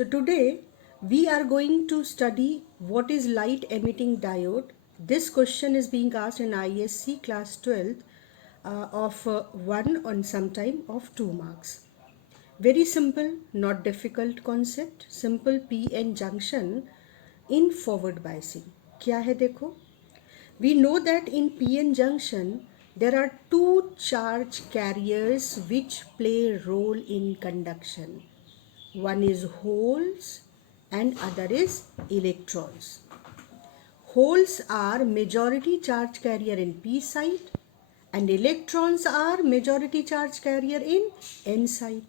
So today we are going to study what is light emitting diode. This question is being asked in ISC class 12 of 1 on sometime of 2 marks. Very simple, not difficult concept. Simple PN junction in forward biasing. क्या है देखो? We know that in PN junction there are two charge carriers which play role in conduction. One is holes and other is electrons. Holes are majority charge carrier in p side and electrons are majority charge carrier in n side.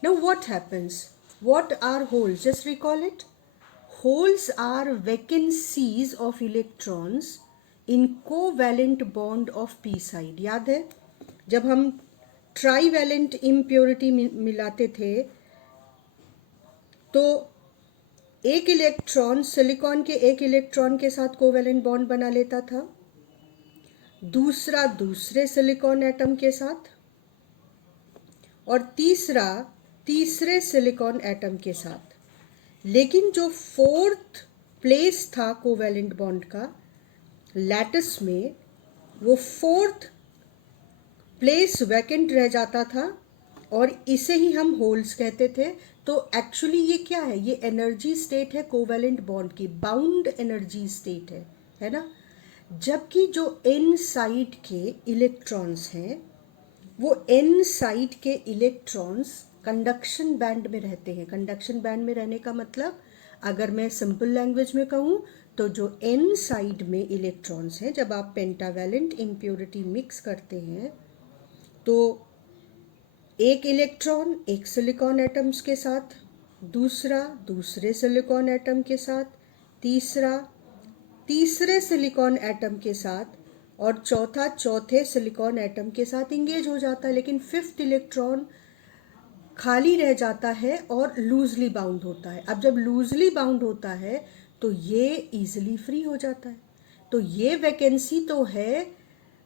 Now what happens? What are holes? Just recall it. Holes are vacancies of electrons in covalent bond of p side. याद है जब हम trivalent impurity मिलाते थे तो एक electron silicon के एक इलेक्ट्रॉन के साथ कोवेलेंट बॉन्ड बना लेता था, दूसरा दूसरे सिलिकॉन एटम के साथ और तीसरा तीसरे सिलिकॉन एटम के साथ. लेकिन जो फोर्थ प्लेस था कोवेलेंट बॉन्ड का लैटिस में, वो फोर्थ प्लेस वैकेंट रह जाता था और इसे ही हम होल्स कहते थे. तो एक्चुअली ये क्या है? ये एनर्जी स्टेट है कोवेलेंट बॉन्ड की, बाउंड एनर्जी स्टेट है ना. जबकि जो एन साइड के इलेक्ट्रॉन्स हैं वो एन साइड के इलेक्ट्रॉन्स कंडक्शन बैंड में रहते हैं. कंडक्शन बैंड में रहने का मतलब अगर मैं सिंपल लैंग्वेज में कहूँ तो जो एन साइड में इलेक्ट्रॉन्स हैं, जब आप पेंटावैलेंट इम्प्योरिटी मिक्स करते हैं तो एक इलेक्ट्रॉन एक सिलिकॉन एटम्स के साथ, दूसरा दूसरे सिलिकॉन एटम के साथ, तीसरा तीसरे सिलिकॉन एटम के साथ और चौथा चौथे सिलिकॉन एटम के साथ इंगेज हो जाता है. लेकिन फिफ्थ इलेक्ट्रॉन खाली रह जाता है और लूजली बाउंड होता है. अब जब लूजली बाउंड होता है तो ये इजीली फ्री हो जाता है. तो ये वैकेंसी तो है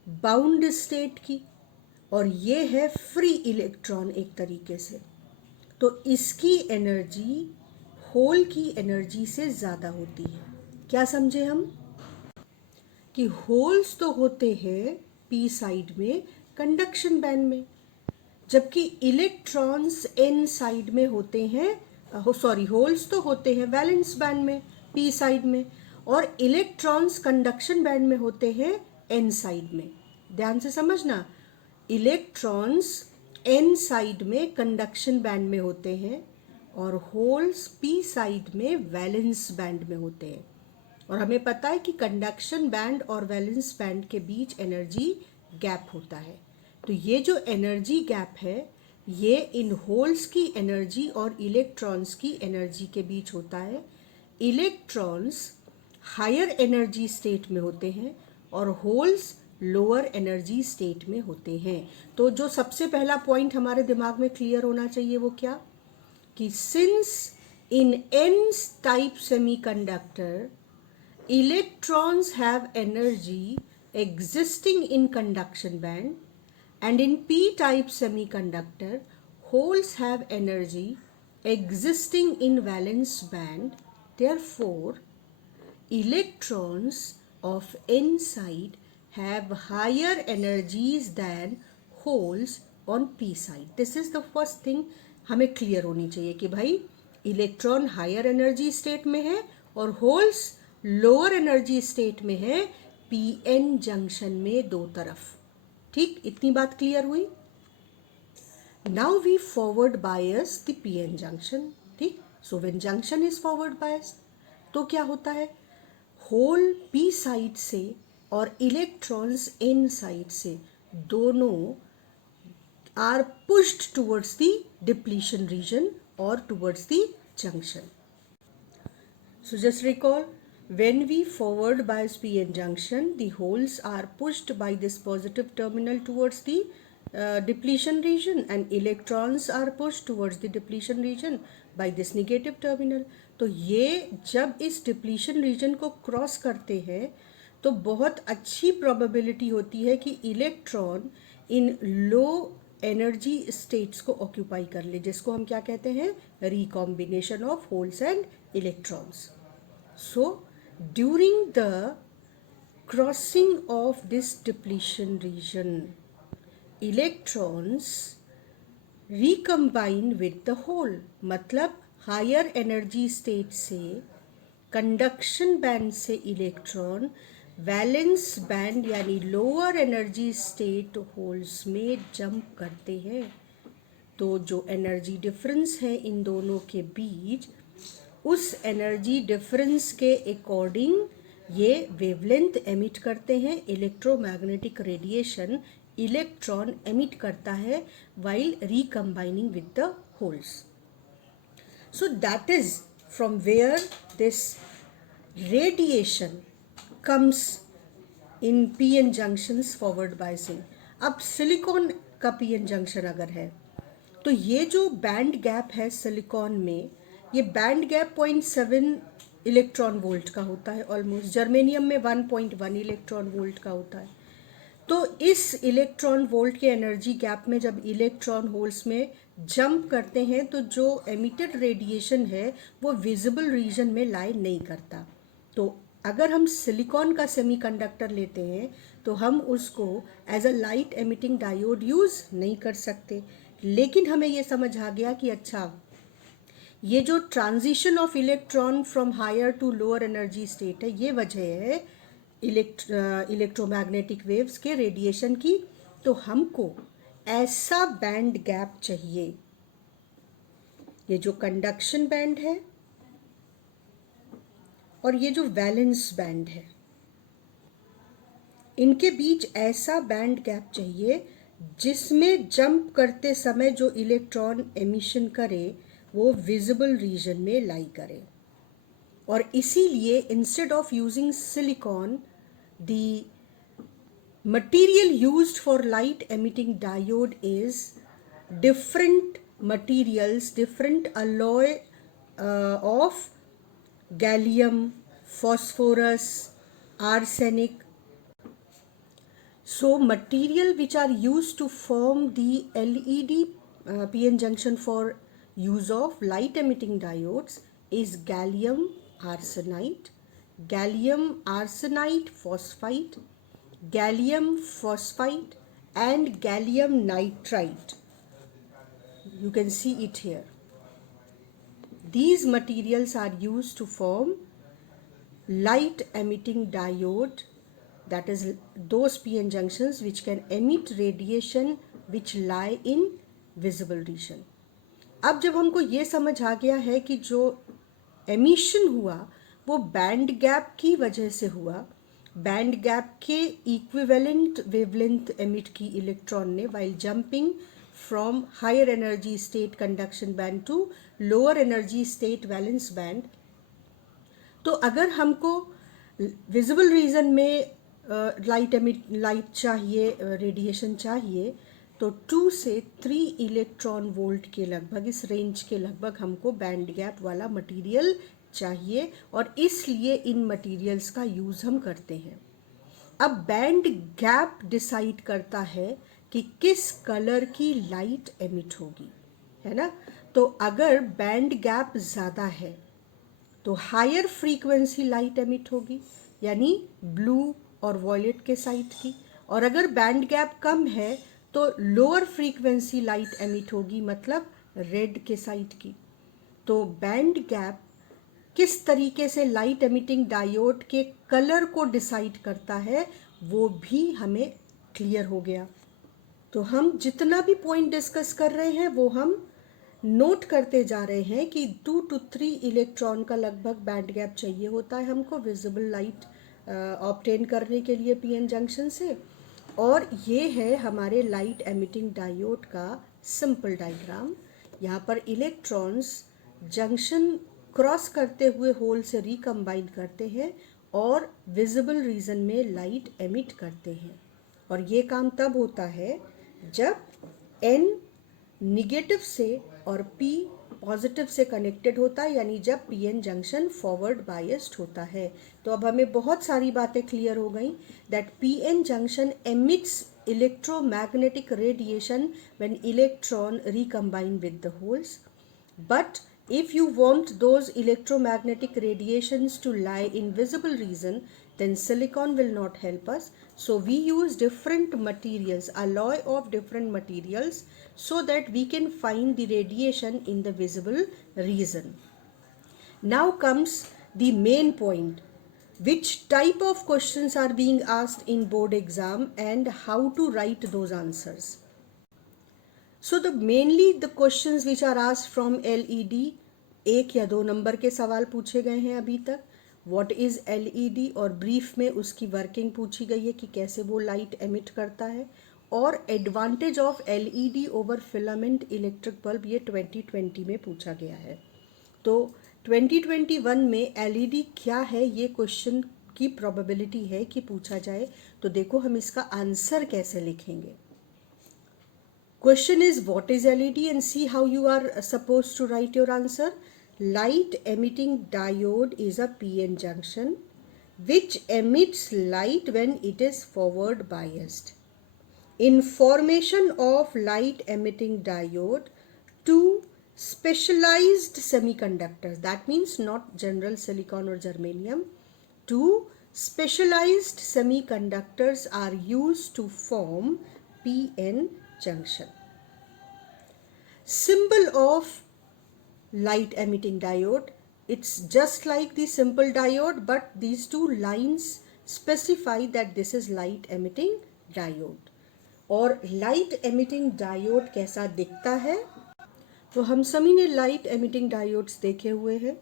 बाउंड स्टेट की और ये है फ्री इलेक्ट्रॉन एक तरीके से. तो इसकी एनर्जी होल की एनर्जी से ज़्यादा होती है. क्या समझे हम? कि होल्स तो होते हैं पी साइड में कंडक्शन बैंड में, जबकि इलेक्ट्रॉन्स एन साइड में होते हैं. होल्स तो होते हैं वैलेंस बैंड में पी साइड में और इलेक्ट्रॉन्स कंडक्शन बैंड में होते हैं एन साइड में. ध्यान से समझना, इलेक्ट्रॉन्स एन साइड में कंडक्शन बैंड में होते हैं और होल्स पी साइड में वैलेंस बैंड में होते हैं. और हमें पता है कि कंडक्शन बैंड और वैलेंस बैंड के बीच एनर्जी गैप होता है. तो ये जो एनर्जी गैप है ये इन होल्स की एनर्जी और इलेक्ट्रॉन्स की एनर्जी के बीच होता है. इलेक्ट्रॉन्स हायर एनर्जी स्टेट में होते हैं और होल्स लोअर एनर्जी स्टेट में होते हैं. तो जो सबसे पहला पॉइंट हमारे दिमाग में क्लियर होना चाहिए वो क्या? कि since in an type semiconductor electrons have energy existing in conduction band and in p-type semiconductor holes have energy existing in valence band. Therefore electrons of n side have higher energies than holes on p side. This is the first thing हमें clear होनी चाहिए कि भाई electron higher energy state में है और holes lower energy state में है पी एन जंक्शन में दो तरफ. ठीक, इतनी बात क्लियर हुई. Now we forward bias the P N junction. ठीक, so when junction is forward bias तो क्या होता है? होल पी साइड से और इलेक्ट्रॉन्स एन साइड से दोनों are pushed towards the depletion region और towards the junction. So just recall, when we forward bias PN junction, the holes are pushed by this positive terminal towards the depletion region and electrons are pushed towards the depletion region by this negative terminal. तो ये जब इस depletion region को cross करते हैं तो बहुत अच्छी probability होती है कि electron in low energy states को ऑक्यूपाई कर ले, जिसको हम क्या कहते हैं, recombination of holes and electrons. So during the crossing of this depletion region, electrons recombine with the whole. मतलब हायर एनर्जी स्टेट से कंडक्शन बैंड से इलेक्ट्रॉन वैलेंस बैंड यानी लोअर एनर्जी स्टेट होल्स में जंप करते हैं. तो जो energy difference है इन दोनों के बीच, उस एनर्जी डिफरेंस के अकॉर्डिंग ये वेवलेंथ एमिट करते हैं. इलेक्ट्रोमैग्नेटिक रेडिएशन इलेक्ट्रॉन एमिट करता है while recombining with the holes. So that is from where this radiation comes in p-n junctions forward biasing. अब सिलिकॉन का p-n जंक्शन अगर है तो ये जो बैंड गैप है सिलिकॉन में, ये बैंड गैप 0.7 इलेक्ट्रॉन वोल्ट का होता है ऑलमोस्ट. जर्मेनियम में 1.1 इलेक्ट्रॉन वोल्ट का होता है. तो इस इलेक्ट्रॉन वोल्ट के एनर्जी गैप में जब इलेक्ट्रॉन होल्स में जंप करते हैं तो जो एमिटेड रेडिएशन है वो विजिबल रीजन में लाई नहीं करता. तो अगर हम सिलिकॉन का सेमीकंडक्टर लेते हैं तो हम उसको as a light emitting diode use नहीं कर सकते. लेकिन हमें ये समझ आ गया कि अच्छा, ये जो transition of electron from higher to lower energy state है, ये वजह है इलेक्ट्रोमैग्नेटिक वेव्स के रेडिएशन की. तो हमको ऐसा बैंड गैप चाहिए, ये जो कंडक्शन बैंड है और ये जो वैलेंस बैंड है, इनके बीच ऐसा बैंड गैप चाहिए जिसमें जंप करते समय जो इलेक्ट्रॉन एमिशन करे वो विजिबल रीजन में लाई करे. और इसीलिए instead of using silicon, the material used for light emitting diode is different materials, different alloy of gallium, phosphorus, arsenic. So material which are used to form the LED p-n junction for use of light emitting diodes is gallium arsenide, gallium arsenide phosphide, gallium phosphide and gallium nitride. You can see it here. These materials are used to form light emitting diode, that is those p-n junctions which can emit radiation which lie in visible region. अब जब हमको ये समझ आ गया है कि जो emission हुआ वो बैंड गैप की वजह से हुआ, बैंड गैप के इक्विवेलेंट वेवलेंथ एमिट की इलेक्ट्रॉन ने while jumping from higher energy state conduction band to lower energy state valence band. तो अगर हमको विजिबल रीजन में लाइट चाहिए, रेडिएशन चाहिए, तो 2 से 3 इलेक्ट्रॉन वोल्ट के लगभग, इस रेंज के लगभग हमको बैंड गैप वाला मटेरियल चाहिए और इसलिए इन मटेरियल्स का यूज़ हम करते हैं. अब बैंड गैप डिसाइड करता है कि किस कलर की लाइट एमिट होगी, है ना. तो अगर बैंड गैप ज़्यादा है तो हायर फ्रीक्वेंसी लाइट एमिट होगी, यानी ब्लू और वॉयलेट के साइड की. और अगर बैंड गैप कम है तो लोअर फ्रीक्वेंसी लाइट एमिट होगी, मतलब रेड के साइड की. तो बैंड गैप किस तरीके से लाइट एमिटिंग डायोड के कलर को डिसाइड करता है वो भी हमें क्लियर हो गया. तो हम जितना भी पॉइंट डिस्कस कर रहे हैं वो हम नोट करते जा रहे हैं कि 2 to 3 इलेक्ट्रॉन का लगभग बैंड गैप चाहिए होता है हमको विजिबल लाइट ऑब्टेन करने के लिए पीएन जंक्शन से. और ये है हमारे लाइट एमिटिंग डायोड का सिंपल डायग्राम. यहाँ पर इलेक्ट्रॉन्स जंक्शन क्रॉस करते हुए होल से रिकम्बाइन करते हैं और विजिबल रीजन में लाइट एमिट करते हैं. और ये काम तब होता है जब n निगेटिव से और p पॉजिटिव से कनेक्टेड होता है, यानी जब pn जंक्शन फॉरवर्ड बायस्ड होता है. तो अब हमें बहुत सारी बातें क्लियर हो गई that pn junction emits electromagnetic radiation when electron recombine with the holes. But if you want those electromagnetic radiations to lie in visible region, then silicon will not help us. So we use different materials, alloy of different materials, so that we can find the radiation in the visible region. Now comes the main point. Which type of questions are being asked in board exam and how to write those answers? So mainly the questions which are asked from LED, 1 या 2 number के सवाल पूछे गए हैं अभी तक. What is LED और brief में उसकी वर्किंग पूछी गई है कि कैसे वो लाइट एमिट करता है, और advantage of LED over filament electric bulb, ये 2020 में पूछा गया है. तो 2021 में LED क्या है, ये क्वेश्चन की प्रोबेबिलिटी है कि पूछा जाए. तो देखो हम इसका आंसर कैसे लिखेंगे. Question is what is LED, and see how you are supposed to write your answer. Light emitting diode is a PN junction which emits light when it is forward biased. In formation of light emitting diode, two specialized semiconductors, that means not general silicon or germanium, two specialized semiconductors are used to form PN junction. Symbol of light emitting diode, it's just like the simple diode, but these two lines specify that this is light emitting diode. और light emitting diode कैसा दिखता है, तो हम सभी ने light emitting diodes देखे हुए हैं,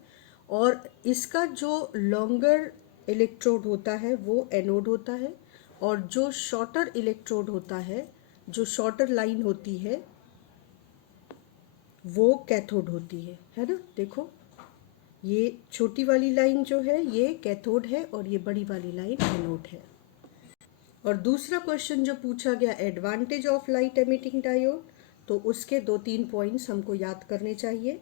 और इसका जो लॉन्गर इलेक्ट्रोड होता है वो एनोड होता है, और जो शॉर्टर इलेक्ट्रोड होता है, जो शॉर्टर लाइन होती है, वो कैथोड होती है ना. देखो ये छोटी वाली लाइन जो है ये कैथोड है, और ये बड़ी वाली लाइन एनोड है. और दूसरा क्वेश्चन जो पूछा गया, advantage of light emitting diode, तो उसके 2-3 पॉइंट्स हमको याद करने चाहिए.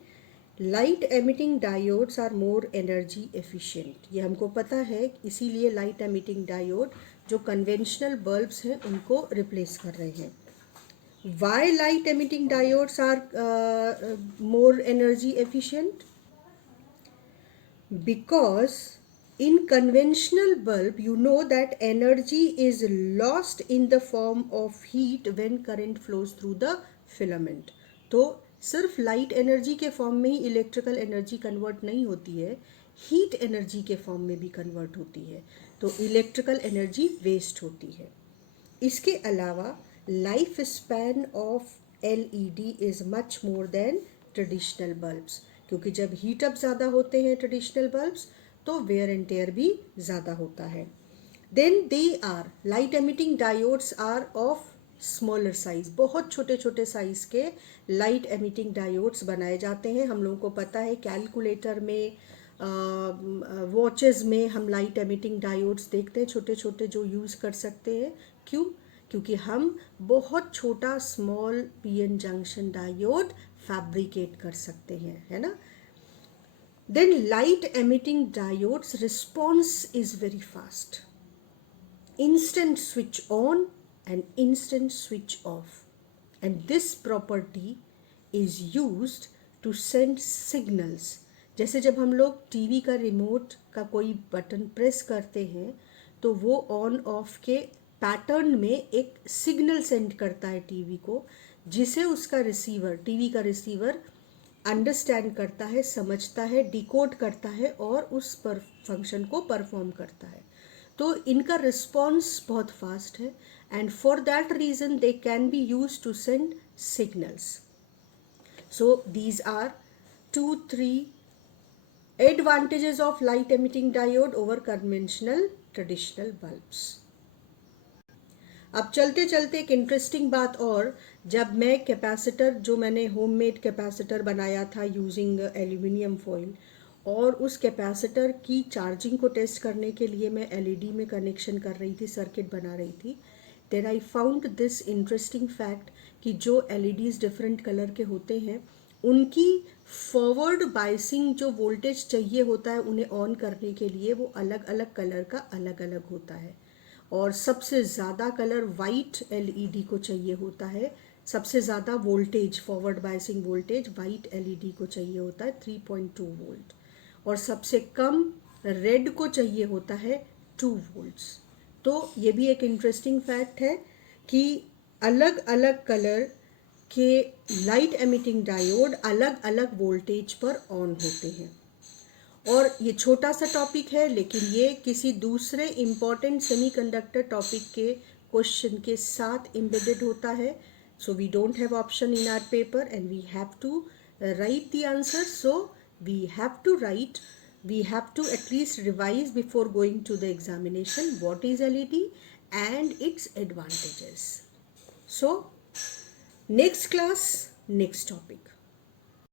Light emitting diodes are more energy efficient, ये हमको पता है, इसीलिए लाइट एमिटिंग डायोड जो कन्वेंशनल बल्ब्स हैं उनको रिप्लेस कर रहे हैं. Why light emitting diodes are more energy efficient? Because in conventional bulb you know that energy is lost in the form of heat when current flows through the filament. तो सिर्फ light energy के form में ही electrical energy convert नहीं होती है, heat energy के form में भी कन्वर्ट होती है, तो इलेक्ट्रिकल एनर्जी वेस्ट होती है. इसके अलावा life span of LED is much more than traditional bulbs, क्योंकि जब हीटअप ज़्यादा होते हैं ट्रेडिशनल बल्ब्स तो वेयर एंड टेयर भी ज़्यादा होता है. Then they are light emitting diodes are of smaller size, बहुत छोटे छोटे साइज के लाइट एमिटिंग डायोड्स बनाए जाते हैं. हम लोगों को पता है कैलकुलेटर में, वॉचेस में हम लाइट एमिटिंग डायोड्स देखते हैं, छोटे छोटे जो यूज़ कर सकते हैं. क्यों? क्योंकि हम बहुत छोटा small PN junction diode fabricate कर सकते हैं, है ना. Then light emitting diodes response is very fast, instant switch on and instant switch off, and this property is used to send signals. जैसे जब हम लोग टीवी का रिमोट का कोई बटन प्रेस करते हैं तो वो ऑन ऑफ के पैटर्न में एक सिग्नल सेंड करता है टीवी को, जिसे उसका रिसीवर, टीवी का रिसीवर अंडरस्टैंड करता है, समझता है, डिकोड करता है और उस पर फंक्शन को परफॉर्म करता है. तो इनका रिस्पॉन्स बहुत फास्ट है, and for that reason they can be use to send signals. So these are 2-3 advantages of light emitting diode over conventional traditional bulbs. अब चलते चलते एक इंटरेस्टिंग बात और, जब मैं कैपेसिटर, जो मैंने होममेड कैपेसिटर बनाया था यूजिंग एल्यूमिनियम फॉइल, और उस कैपेसिटर की चार्जिंग को टेस्ट करने के लिए मैं LED में कनेक्शन कर रही थी, सर्किट बना रही थी, then I found this interesting fact कि जो LEDs डिफरेंट कलर के होते हैं उनकी फॉरवर्ड बाइसिंग जो वोल्टेज चाहिए होता है उन्हें ऑन करने के लिए, वो अलग अलग कलर का अलग अलग होता है. और सबसे ज़्यादा कलर वाइट एलईडी को चाहिए होता है, सबसे ज़्यादा voltage forward biasing voltage white LED को चाहिए होता है 3.2 वोल्ट, और सबसे कम रेड को चाहिए होता है 2 वोल्ट्स। तो ये भी एक इंटरेस्टिंग फैक्ट है कि अलग अलग कलर के लाइट एमिटिंग डायोड अलग अलग वोल्टेज पर ऑन होते हैं। और ये छोटा सा टॉपिक है, लेकिन ये किसी दूसरे इम्पॉर्टेंट सेमीकंडक्टर टॉपिक के क्वेश्चन के साथ एम्बेडेड होता है। So we don't have option in our paper and we have to write the answer. So we have to write, we have to at least revise before going to the examination what is LED and its advantages. So next class, next topic.